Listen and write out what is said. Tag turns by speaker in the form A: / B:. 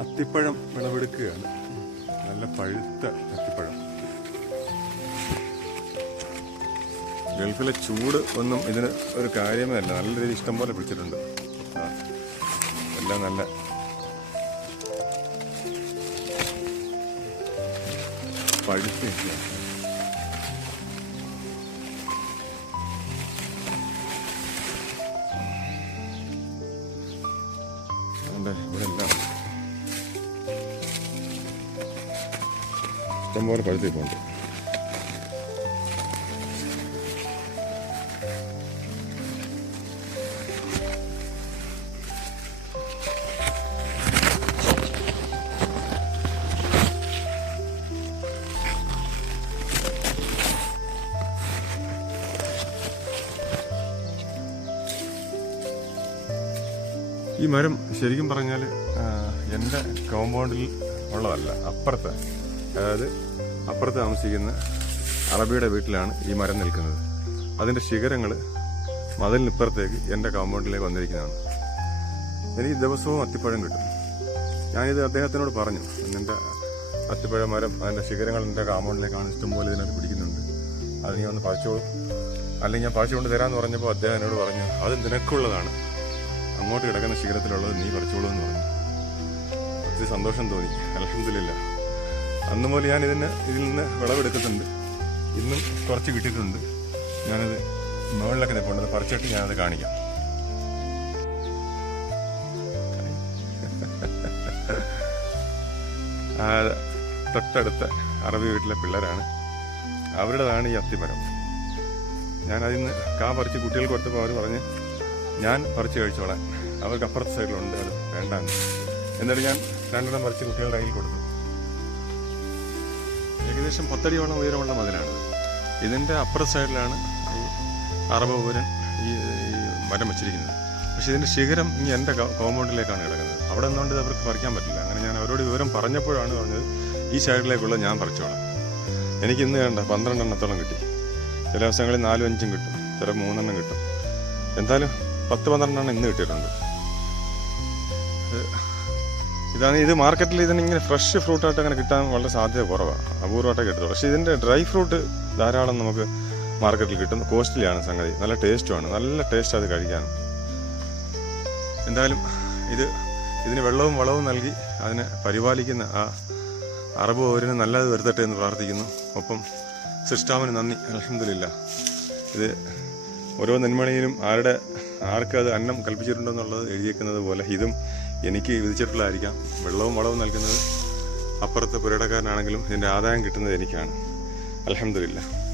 A: അത്തിപ്പഴം വിളവെടുക്കുകയാണ്. നല്ല പഴുത്ത അത്തിപ്പഴം. ഗൾഫിലെ ചൂട് ഒന്നും ഇതിന് ഒരു കാര്യമേ അല്ല. നല്ല രീതിയിൽ ഇഷ്ടം പോലെ പിടിച്ചിട്ടുണ്ട്. എല്ലാം നല്ല. പഴുത്ത ഇഷ്ടംപോലെ പഴുത്തിപ്പോണ്ട് ഈ മരം ശരിക്കും പറഞ്ഞാൽ എന്റെ കോമ്പൗണ്ടിൽ ഉള്ളതല്ല അപ്പുറത്ത് അതായത് അപ്പുറത്ത് താമസിക്കുന്ന അറബിയുടെ വീട്ടിലാണ് ഈ മരം നിൽക്കുന്നത്. അതിന്റെ ശിഖരങ്ങൾ മതിലിനിപ്പുറത്തേക്ക് എന്റെ കോമ്പൗണ്ടിലേക്ക് വന്നിരിക്കുന്നതാണ്. എനിക്ക് ദിവസവും അത്തിപ്പഴം കിട്ടും. ഞാനിത് അദ്ദേഹത്തിനോട് പറഞ്ഞു നിന്റെ അത്തിപ്പഴ മരം അതിന്റെ ശിഖരങ്ങൾ എന്റെ കോമ്പൗണ്ടിലേക്കാണ് ഇഷ്ടംപോലെ ഇതിനകത്ത് പിടിക്കുന്നുണ്ട്. അത് നീ ഒന്ന് പറിച്ചോളൂ. അല്ലെങ്കിൽ ഞാൻ പറിച്ചുകൊണ്ട് തരാമെന്ന് പറഞ്ഞപ്പോൾ അദ്ദേഹം എന്നോട് പറഞ്ഞു അത് നിനക്കുള്ളതാണ്. അങ്ങോട്ട് കിടക്കുന്ന ശിഖരത്തിലുള്ളത് നീ പറിച്ചോളൂ എന്ന് പറഞ്ഞു. ഒത്തിരി സന്തോഷം തോന്നി. അലഹമില്ല അന്ന് മുതൽ ഞാൻ ഇതിന് ഇതിൽ നിന്ന് വിളവെടുക്കുന്നുണ്ട് ഇന്നും കുറച്ച് കിട്ടിയിട്ടുണ്ട്. ഞാനത് മുകളിലൊക്കെ നിൽപ്പുണ്ട് പറിച്ചിട്ട് ഞാനത് കാണിക്കാം. തൊട്ടടുത്ത അറബി വീട്ടിലെ പിള്ളേരാണ്. അവരുടേതാണ് ഈ അത്തിമരം. ഞാൻ അതിൽ നിന്ന് കാ പറിച്ച് കുട്ടികൾക്ക് കൊടുത്തപ്പോൾ അവർ പറഞ്ഞ് ഞാൻ പറിച്ച് കഴിച്ചോളാം. അവർക്ക് അപ്പുറത്തെ സൈഡിലുണ്ട് അത് വേണ്ടാന്ന്. എന്നിട്ട് ഞാൻ രണ്ടെണ്ണം പറിച്ച് കുട്ടികളുടെ കയ്യിൽ കൊടുത്തു. ഏകദേശം പത്തടിയോളം ഉയരമുള്ള മതിലാണ്. ഇതിന്റെ അപ്പർ സൈഡിലാണ് ഈ അറബ പൂരൻ ഈ മരം വെച്ചിരിക്കുന്നത്. പക്ഷേ ഇതിന്റെ ശിഖരം ഇനി എന്റെ കോമ്പൗണ്ടിലേക്കാണ് കിടക്കുന്നത്. അവിടെ നിന്നുകൊണ്ട് അവർക്ക് പറിക്കാൻ പറ്റില്ല. അങ്ങനെ ഞാൻ അവരോട് വിവരം പറഞ്ഞപ്പോഴാണ് പറഞ്ഞത് ഈ സൈഡിലേക്കുള്ള ഞാൻ പറിച്ചോളാം. എനിക്ക് ഇന്ന് വേണ്ട പന്ത്രണ്ടെണ്ണത്തോളം കിട്ടി. ചില ദിവസങ്ങളിൽ നാലും അഞ്ചും കിട്ടും ചില മൂന്നെണ്ണം കിട്ടും. എന്തായാലും പത്ത് പന്ത്രണ്ടെണ്ണം ഇന്ന് കിട്ടിയിട്ടുണ്ട്. ഇതാണ് ഇത് മാർക്കറ്റിൽ ഇതിന് ഇങ്ങനെ ഫ്രഷ് ഫ്രൂട്ടായിട്ട് അങ്ങനെ കിട്ടാൻ വളരെ സാധ്യത കുറവാണ്. അപൂർവമായിട്ടേ കിട്ടുള്ളൂ പക്ഷേ ഇതിന്റെ ഡ്രൈ ഫ്രൂട്ട് ധാരാളം നമുക്ക് മാർക്കറ്റിൽ കിട്ടും കോസ്റ്റ്ലിയാണ് സംഗതി. നല്ല ടേസ്റ്റുമാണ്. നല്ല ടേസ്റ്റ് അത് കഴിക്കാൻ. എന്തായാലും ഇത് ഇതിന് വെള്ളവും വളവും നൽകി അതിനെ പരിപാലിക്കുന്ന ആ അറബ് പൗരന് നല്ലത് വരുത്തട്ടെ എന്ന് പ്രാർത്ഥിക്കുന്നു. ഒപ്പം സൃഷ്ടാവിന് നന്ദി. അലഹമില്ല ഇത് ഓരോ നെന്മണിയിലും ആരുടെ ആർക്ക് അത് അന്നം കൽപ്പിച്ചിട്ടുണ്ടെന്നുള്ളത് എഴുതിയേക്കുന്നത് പോലെ ഇതും എനിക്ക് വിധിച്ചിട്ടുള്ളതായിരിക്കാം. വെള്ളവും വളവും നൽകുന്നത് അപ്പുറത്തെ പുരടക്കാരനാണെങ്കിലും ഇതിന്റെ ആദായം കിട്ടുന്നത് എനിക്കാണ്. അലഹമില്ല